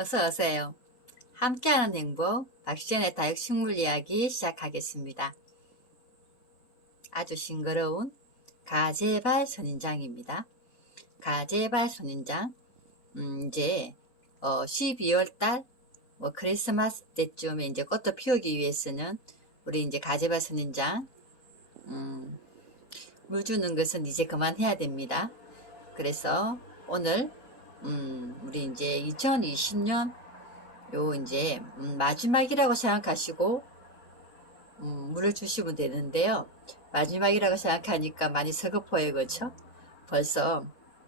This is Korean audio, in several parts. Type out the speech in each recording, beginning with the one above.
어서 오세요. 함께하는 행복, 박시연의 다육식물 이야기 시작하겠습니다. 아주 싱그러운 가재발 선인장입니다. 가재발 선인장, 이제 12월달 크리스마스 때쯤에 이제 꽃도 피우기 위해서는 우리 이제 가재발 선인장 물 주는 것은 이제 그만해야 됩니다. 그래서 오늘 우리 이제 2020년 요 이제 마지막이라고 생각하시고 물을 주시면 되는데요. 마지막이라고 생각하니까 많이 서글퍼요, 그렇죠? 벌써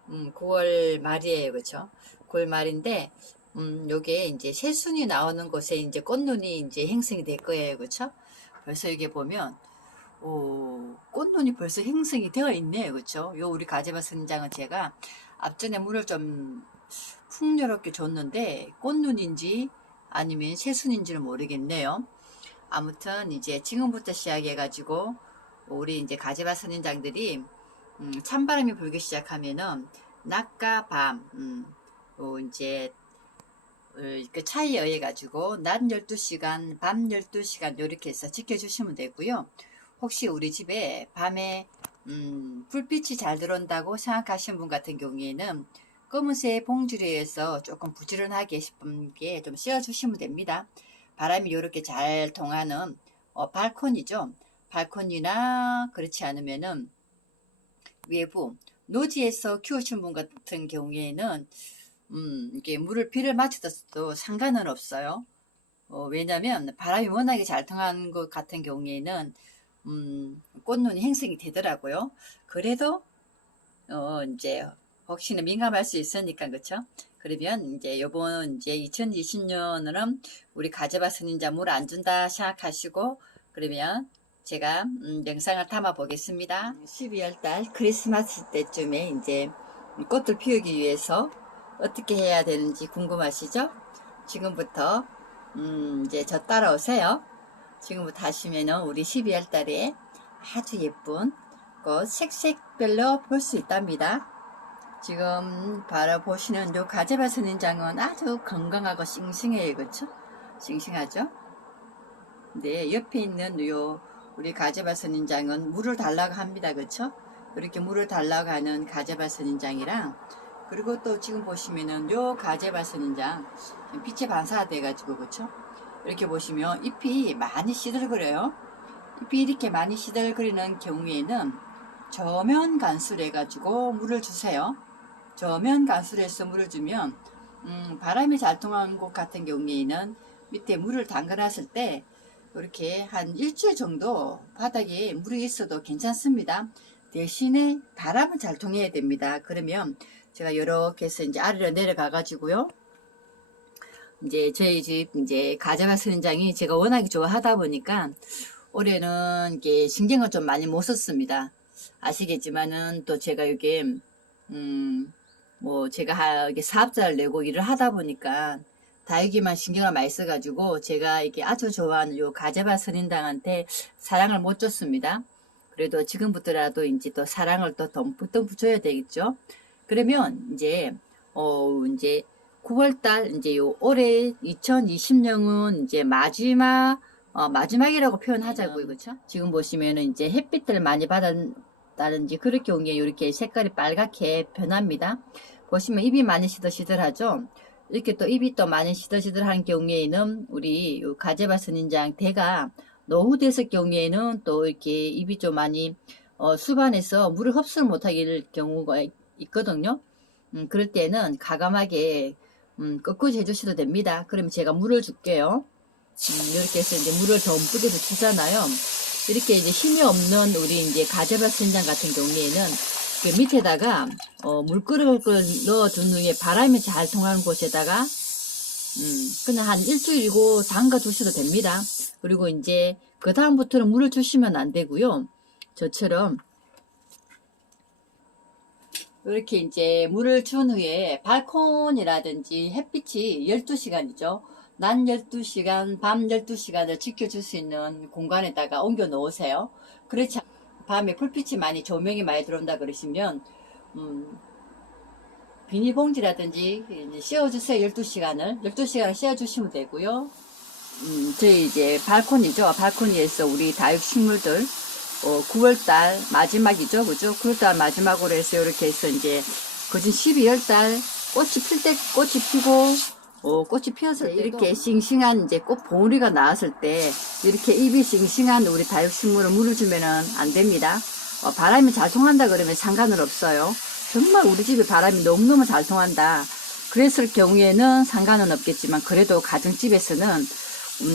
9월 말이에요, 그렇죠? 9월 말인데 요게 이제 새순이 나오는 곳에 이제 꽃눈이 이제 행성이 될 거예요, 그렇죠? 벌써 이게 보면 꽃눈이 벌써 형성이 되어 있네요, 그렇죠? 요 우리 가재바 선인장은 제가 앞전에 물을 좀 풍요롭게 줬는데 꽃눈인지 아니면 새순인지는 모르겠네요. 아무튼 이제 지금부터 시작해 가지고 우리 이제 가재바 선인장들이 찬바람이 불기 시작하면은 낮과 밤 이제 그 차이에 의해 가지고 낮 12시간 밤 12시간 이렇게 해서 지켜주시면 되고요. 혹시 우리 집에 밤에 불빛이 잘 들어온다고 생각하시는 분 같은 경우에는 검은색 봉지류에서 조금 부지런하게 싶은 게 좀 씌워주시면 됩니다. 바람이 이렇게 잘 통하는 발코니죠. 발코니나 그렇지 않으면은 외부 노지에서 키우신 분 같은 경우에는 이게 비를 맞춰도 상관은 없어요. 왜냐면 바람이 워낙에 잘 통하는 것 같은 경우에는 꽃눈이 행성이 되더라고요. 그래도 이제 혹시나 민감할 수 있으니까 그렇죠. 그러면 이제 요번 이제 2020년은 우리 가재바 선인장 물 안 준다 생각하시고 그러면 제가 영상을 담아 보겠습니다. 12월 달 크리스마스 때쯤에 이제 꽃을 피우기 위해서 어떻게 해야 되는지 궁금하시죠? 지금부터 이제 저 따라오세요. 지금부터 하시면은 우리 12월 달에 아주 예쁜 꽃 색색별로 볼 수 있답니다. 지금 바로 보시는 요 가재바 선인장은 아주 건강하고 싱싱해요, 그렇죠? 싱싱하죠? 네, 옆에 있는 요 우리 가재바 선인장은 물을 달라고 합니다, 그렇죠? 이렇게 물을 달라고 하는 가재바 선인장이랑 그리고 또 지금 보시면은 요 가재바 선인장 빛에 반사돼 가지고 그렇죠? 이렇게 보시면 잎이 많이 시들거려요. 잎이 이렇게 많이 시들거리는 경우에는 저면 간수를 해가지고 물을 주세요. 저면 간수를 해서 물을 주면 바람이 잘 통하는 곳 같은 경우에는 밑에 물을 담가놨을 때 이렇게 한 일주일 정도 바닥에 물이 있어도 괜찮습니다. 대신에 바람은 잘 통해야 됩니다. 그러면 제가 이렇게 해서 이제 아래로 내려가 가지고요. 이제 저희 집 이제 가재바 선인장이 제가 워낙에 좋아하다 보니까 올해는 이게 신경을 좀 많이 못 썼습니다. 아시겠지만은 또 제가 이게 제가 이게 사업자를 내고 일을 하다 보니까 다육이만 신경을 많이 써가지고 제가 이게 아주 좋아하는 요 가재바 선인장한테 사랑을 못 줬습니다. 그래도 지금부터라도 이제 또 사랑을 또 듬뿍 줘야 되겠죠. 그러면 이제 이제 9월달 이제 요 올해 2020년은 이제 마지막이라고 표현하자고요, 그렇죠? 지금 보시면은 이제 햇빛을 많이 받았다든지 그럴 경우에 이렇게 색깔이 빨갛게 변합니다. 보시면 잎이 많이 시들시들하죠. 이렇게 또 잎이 또 많이 시들시들한 경우에는 우리 요 가재바 선인장 대가 노후됐을 경우에는 또 이렇게 잎이 좀 많이 수반해서 물을 흡수를 못하게 될 경우가 있거든요. 그럴 때는 가감하게 꺾어서 해주셔도 됩니다. 그럼 제가 물을 줄게요. 이렇게 해서 이제 물을 덤뿍해서 주잖아요. 이렇게 이제 힘이 없는 우리 이제 가재바 선인장 같은 경우에는 그 밑에다가 물그릇을 넣어준 후에 바람이 잘 통하는 곳에다가 그냥 한 일주일이고 담가 주셔도 됩니다. 그리고 이제 그 다음부터는 물을 주시면 안 되고요. 저처럼 이렇게 이제 물을 준 후에 발코니라든지 햇빛이 12시간이죠. 낮 12시간, 밤 12시간을 지켜줄 수 있는 공간에다가 옮겨 놓으세요. 그렇지 밤에 불빛이 많이 조명이 많이 들어온다 그러시면 비닐봉지라든지 씌워주세요. 12시간을 12시간을 씌워주시면 되고요. 저희 이제 발코니죠. 발코니에서 우리 다육식물들 9월달 마지막이죠, 그죠? 9월달 마지막으로 해서 이렇게 해서 이제 거진 12월달 꽃이 필 때 꽃이 피고 꽃이 피었을 때 이렇게 싱싱한 이제 꽃 봉우리가 나왔을 때 이렇게 잎이 싱싱한 우리 다육식물을 물을 주면은 안 됩니다. 바람이 잘 통한다 그러면 상관은 없어요. 정말 우리 집에 바람이 너무너무 잘 통한다. 그랬을 경우에는 상관은 없겠지만 그래도 가정집에서는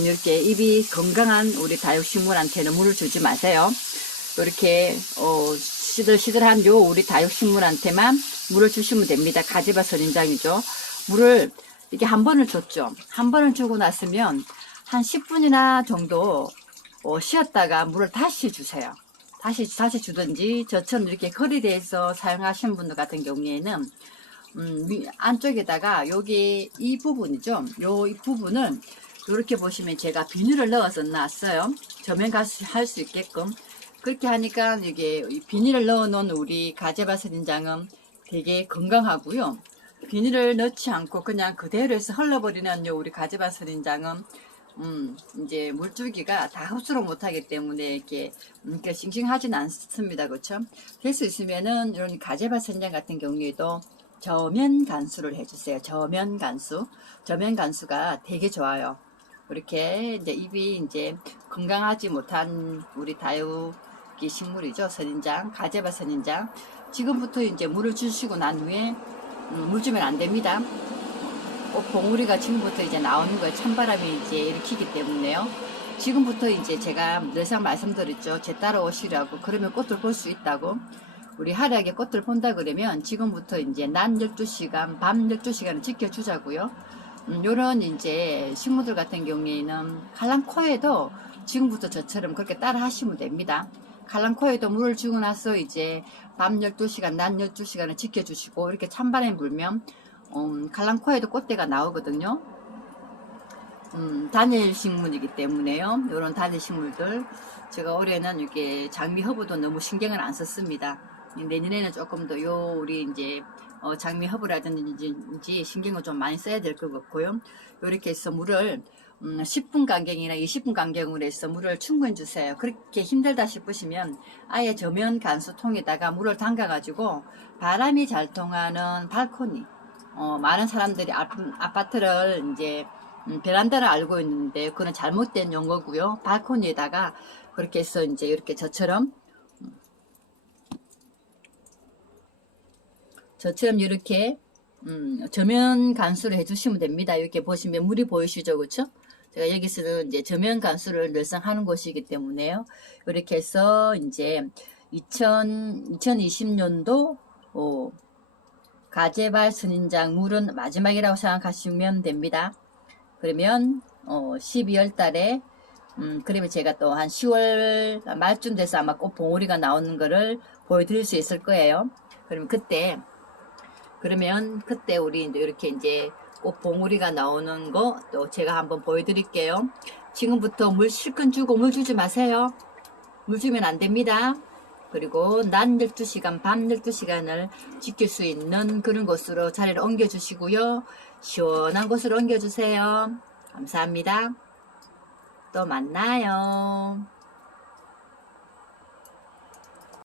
이렇게 잎이 건강한 우리 다육식물한테는 물을 주지 마세요. 이렇게 시들시들한 요 우리 다육식물한테만 물을 주시면 됩니다. 가지바 선인장이죠. 물을 이렇게 한 번을 줬죠. 한 번을 주고 났으면 한 10분이나 정도 쉬었다가 물을 다시 주세요. 다시 주든지 저처럼 이렇게 거리대에서 사용하시는 분들 같은 경우에는 안쪽에다가 여기 이 부분이죠. 이 부분은 이렇게 보시면 제가 비닐을 넣어서 놨어요. 저면가스 할 수 있게끔. 그렇게 하니까 이게 비닐을 넣어 놓은 우리 가제바 선인장은 되게 건강하고요. 비닐을 넣지 않고 그냥 그대로 해서 흘러버리는 우리 가제바 선인장은 이제 물줄기가 다 흡수를 못하기 때문에 이렇게 싱싱하진 않습니다. 그렇죠? 될 수 있으면은 이런 가제바 선인장 같은 경우에도 저면 간수를 해주세요. 저면 간수가 되게 좋아요. 이렇게 이제 잎이 이제 건강하지 못한 우리 다육이 식물이죠. 선인장, 가제바 선인장. 지금부터 이제 물을 주시고 난 후에 물 주면 안 됩니다. 꽃 봉우리가 지금부터 이제 나오는 거예요. 찬바람이 이제 일으키기 때문에요. 지금부터 이제 제가 늘상 말씀드렸죠. 제 따라오시라고. 그러면 꽃을 볼 수 있다고. 우리 화려하게 꽃을 본다 그러면 지금부터 이제 낮 12시간, 밤 12시간을 지켜주자고요. 요런 이제 식물들 같은 경우에는 칼랑코에도 지금부터 저처럼 그렇게 따라 하시면 됩니다. 칼랑코에도 물을 주고 나서 이제 밤 12시간, 낮 12시간을 지켜주시고 이렇게 찬바람이 불면 칼랑코에도 꽃대가 나오거든요. 단일 식물이기 때문에요. 요런 단일 식물들 제가 올해는 이렇게 장미 허브도 너무 신경을 안 썼습니다. 내년에는 조금 더 우리 이제 장미 허브라든지 신경을 좀 많이 써야 될 것 같고요. 이렇게 해서 물을 10분 간격이나 20분 간격으로 해서 물을 충분히 주세요. 그렇게 힘들다 싶으시면 아예 저면 간수통에다가 물을 담가 가지고 바람이 잘 통하는 발코니, 많은 사람들이 아파트를 이제 베란다를 알고 있는데 그건 잘못된 용어고요. 발코니에다가 그렇게 해서 이제 이렇게 저처럼 이렇게 저면 간수를 해주시면 됩니다. 이렇게 보시면 물이 보이시죠, 그렇죠? 제가 여기서는 이제 저면 간수를 늘상 하는 곳이기 때문에요. 이렇게 해서 이제 2020년도 가제발 선인장 물은 마지막이라고 생각하시면 됩니다. 그러면 12월 달에 그러면 제가 또 한 10월 말쯤 돼서 아마 꽃 봉우리가 나오는 거를 보여드릴 수 있을 거예요. 그러면 그때 우리 이렇게 이제 꽃 봉우리가 나오는 거 또 제가 한번 보여드릴게요. 지금부터 물 실컷 주고 물 주지 마세요. 물 주면 안 됩니다. 그리고 낮 12시간, 밤 12시간을 지킬 수 있는 그런 곳으로 자리를 옮겨주시고요. 시원한 곳으로 옮겨주세요. 감사합니다. 또 만나요.